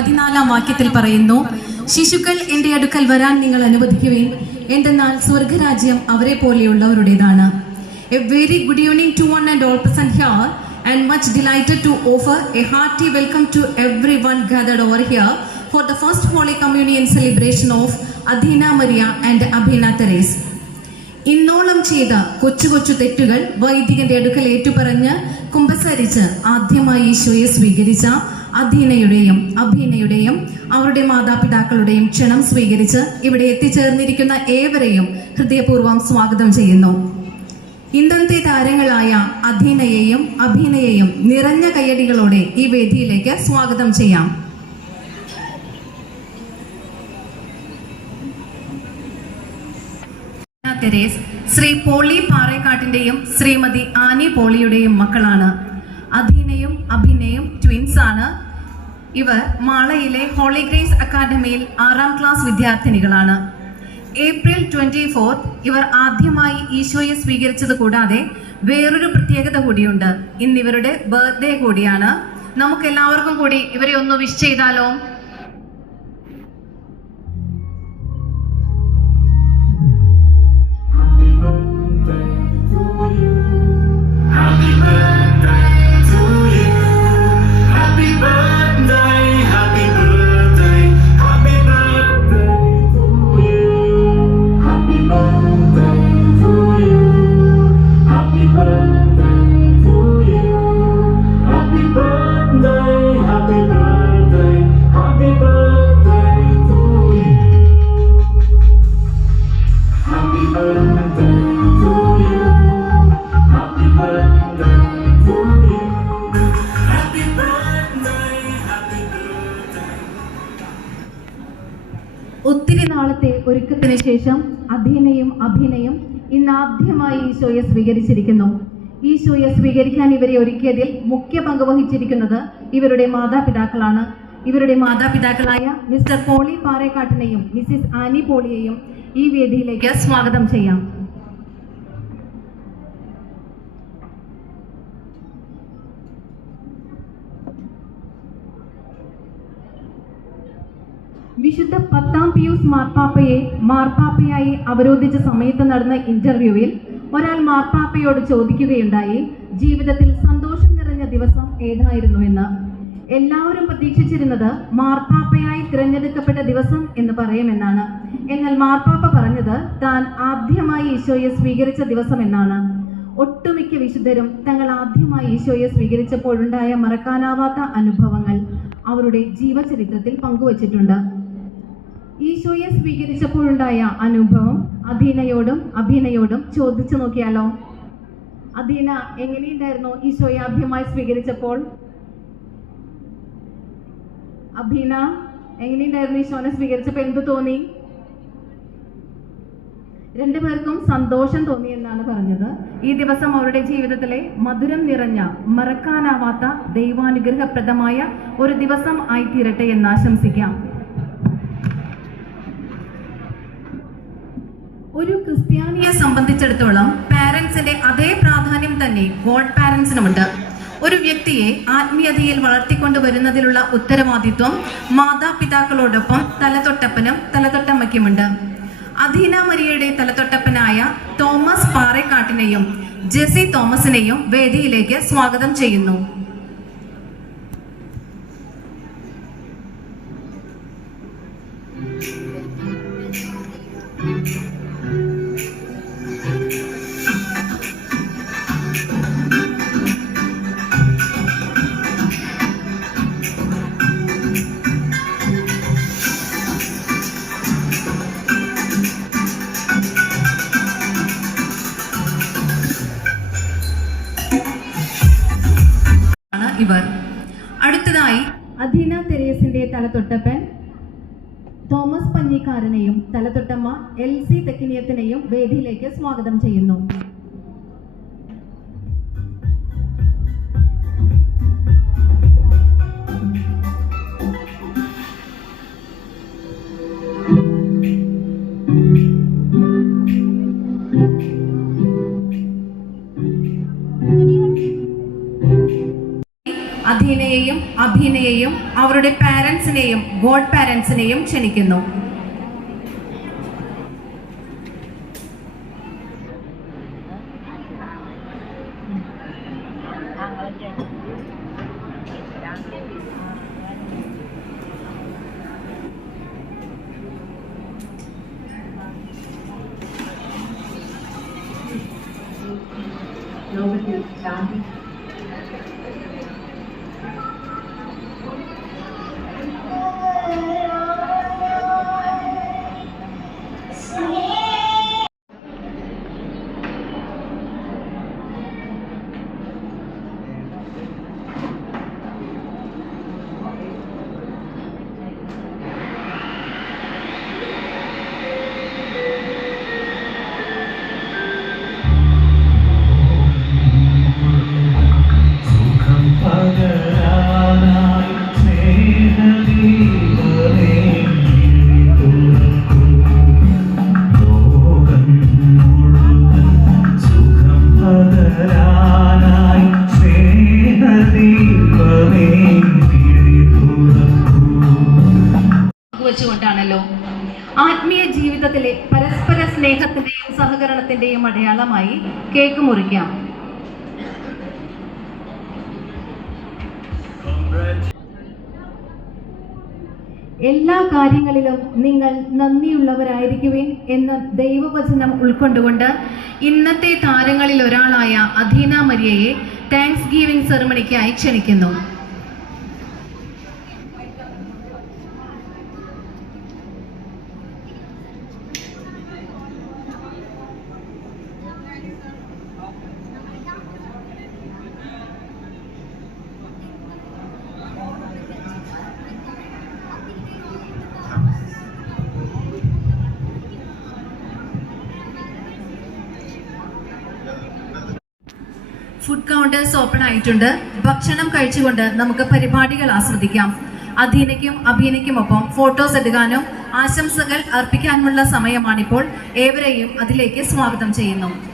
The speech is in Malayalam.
14 വാക്യത്തിൽ പറയുന്നു, ശിശുക്കൾ എൻ്റെ അടുക്കൽ വരാൻ നിങ്ങൾ അനുവദിക്കുവിൻ, എന്തെന്നാൽ സ്വർഗരാജ്യം അവരെ പോലെയുള്ളവരുടേതാണ്. A very good evening to one and all present here, and much delighted to offer a hearty welcome to everyone gathered over here for the first Holy Communion celebration of Adhina Maria and Abhina Therese. ഇന്നോളം ചെയ്ത കൊച്ചു കൊച്ചു തെറ്റുകൾ വൈദികന്റെ അടുക്കൽ ഏറ്റുപറഞ്ഞ് കുമ്പസരിച്ച് ആദ്യമായി ഈശോയെ സ്വീകരിച്ച അധീനയുടെയും അഭീനയുടെയും അവരുടെ മാതാപിതാക്കളുടെയും ക്ഷണം സ്വീകരിച്ച് ഇവിടെ എത്തിച്ചേർന്നിരിക്കുന്ന ഏവരെയും ഹൃദയപൂർവ്വം സ്വാഗതം ചെയ്യുന്നു. ഇന്നത്തെ താരങ്ങളായ അധീനയെയും അഭീനയെയും നിറഞ്ഞ കയ്യടികളോടെ ഈ വേദിയിലേക്ക് സ്വാഗതം ചെയ്യാം. തെരേസ് ശ്രീ പോളി പാറേക്കാട്ടിന്റെയും ശ്രീമതി ആനി പോളിയുടെയും മക്കളാണ്. അധീനയും അഭിനയും ട്വിൻസ് ആണ്. ഇവർ മാളയിലെ ഹോളി ഗ്രേസ് അക്കാദമിയിൽ 6ാം ക്ലാസ് വിദ്യാർത്ഥിനികളാണ്. ഏപ്രിൽ 24 ഇവർ ആദ്യമായി ഈശോയെ സ്വീകരിച്ചത് കൂടാതെ വേറൊരു പ്രത്യേകത കൂടിയുണ്ട്. ഇന്നിവരുടെ ബർത്ത്ഡേ കൂടിയാണ്. നമുക്ക് എല്ലാവർക്കും കൂടി ഇവരെ ഒന്ന് വിഷ് ചെയ്താലോ? ഒത്തിരി നാളത്തെ ഒരുക്കത്തിന് ശേഷം അധീനയും അഭിനയും ഇന്ന് ആദ്യമായി ഈശോയെ സ്വീകരിച്ചിരിക്കുന്നു. ഈശോയെ സ്വീകരിക്കാൻ ഇവരെ ഒരുക്കിയതിൽ മുഖ്യ പങ്ക് വഹിച്ചിരിക്കുന്നത് ഇവരുടെ മാതാപിതാക്കളാണ്. ഇവരുടെ മാതാപിതാക്കളായ മിസ്റ്റർ പോളി പാറേക്കാട്ടിനെയും മിസ്സിസ് ആനി പോളിയെയും ഈ വേദിയിലേക്ക് സ്വാഗതം ചെയ്യാം. വിശുദ്ധ 10ാം പിയൂസ് മാർപ്പാപ്പയെ മാർപ്പാപ്പയായി അവരോധിച്ച സമയത്ത് നടന്ന ഇന്റർവ്യൂവിൽ ഒരാൾ മാർപ്പാപ്പയോട് ചോദിക്കുകയുണ്ടായി, ജീവിതത്തിൽ സന്തോഷം നിറഞ്ഞ ദിവസം ഏതായിരുന്നു എന്ന്. എല്ലാവരും പ്രതീക്ഷിച്ചിരുന്നത് മാർപ്പാപ്പയായി തിരഞ്ഞെടുക്കപ്പെട്ട ദിവസം എന്ന് പറയുമെന്നാണ്. എന്നാൽ മാർപ്പാപ്പ പറഞ്ഞത് താൻ ആദ്യമായി ഈശോയെ സ്വീകരിച്ച ദിവസം എന്നാണ്. ഒട്ടുമിക്ക വിശുദ്ധരും തങ്ങൾ ആദ്യമായി ഈശോയെ സ്വീകരിച്ചപ്പോഴുണ്ടായ മറക്കാനാവാത്ത അനുഭവങ്ങൾ അവരുടെ ജീവചരിത്രത്തിൽ പങ്കുവച്ചിട്ടുണ്ട്. ഈശോയെ സ്വീകരിച്ചപ്പോഴുണ്ടായ അനുഭവം അധീനയോടും അഭിനയോടും ചോദിച്ചു നോക്കിയാലോ? അധീന, എങ്ങനെയുണ്ടായിരുന്നു ഈശോയെ ആദ്യമായി സ്വീകരിച്ചപ്പോൾ? അഭീന, എങ്ങനെയുണ്ടായിരുന്നു ഈശോനെ സ്വീകരിച്ചപ്പോൾ? എന്ത് തോന്നി? രണ്ടുപേർക്കും സന്തോഷം തോന്നി എന്നാണ് പറഞ്ഞത്. ഈ ദിവസം അവരുടെ ജീവിതത്തിലെ മധുരം നിറഞ്ഞ മറക്കാനാവാത്ത ദൈവാനുഗ്രഹപ്രദമായ ഒരു ദിവസം ആയിത്തീരട്ടെ എന്ന് ആശംസിക്കാം. ഒരു ക്രിസ്ത്യാനിയെ സംബന്ധിച്ചിടത്തോളം പാരന്റ്സിന്റെ അതേ പ്രാധാന്യം തന്നെ ഗോഡ് പാരന്റ്സിനുമുണ്ട്. ഒരു വ്യക്തിയെ ആത്മീയതയിൽ വളർത്തിക്കൊണ്ടുവരുന്നതിലുള്ള ഉത്തരവാദിത്വം മാതാപിതാക്കളോടൊപ്പം തലതൊട്ടപ്പനും തലതൊട്ടമ്മയ്ക്കുമുണ്ട്. അധീന മരിയയുടെ തലതൊട്ടപ്പനായ തോമസ് പാറേക്കാട്ടിനെയും ജെസി തോമസിനെയും വേദിയിലേക്ക് സ്വാഗതം ചെയ്യുന്നു. ഇവർ അടുത്തതായി അധീന തെരേസിന്റെ തലതൊട്ടപ്പൻ തോമസ് പഞ്ഞിക്കാരനെയും തലതൊട്ടമ്മ എൽസി തെക്കിനിയത്തിനെയും വേദിയിലേക്ക് സ്വാഗതം ചെയ്യുന്നു. അധീനയെയും അഭിനയെയും അവരുടെ പാരൻസിനെയും ഗോഡ് പാരൻസിനെയും ക്ഷണിക്കുന്നു. വെച്ചുകൊണ്ടാണല്ലോ ആത്മീയ ജീവിതത്തിലെ പരസ്പര സ്നേഹത്തിന്റെയും സഹകരണത്തിന്റെയും അടയാളമായി കേക്ക് മുറിക്കാം. എല്ലാ കാര്യങ്ങളിലും നിങ്ങൾ നന്ദിയുള്ളവരായിരിക്കുവിൻ എന്ന ദൈവവചനം ഉൾക്കൊണ്ടുകൊണ്ട് ഇന്നത്തെ താരങ്ങളിൽ ഒരാളായ അധീന മരിയയെ താങ്ക്സ് ഗിവിംഗ് സെറിമണിക്കായി ക്ഷണിക്കുന്നു. ഫുഡ് കൗണ്ടേഴ്സ് ഓപ്പൺ ആയിട്ടുണ്ട്. ഭക്ഷണം കഴിച്ചുകൊണ്ട് നമുക്ക് പരിപാടികൾ ആസ്വദിക്കാം. അധീനയ്ക്കും അഭീനയ്ക്കുമൊപ്പം ഫോട്ടോസ് എടുക്കാനും ആശംസകൾ അർപ്പിക്കാനുമുള്ള സമയമാണിപ്പോൾ. ഏവരെയും അതിലേക്ക് സ്വാഗതം ചെയ്യുന്നു.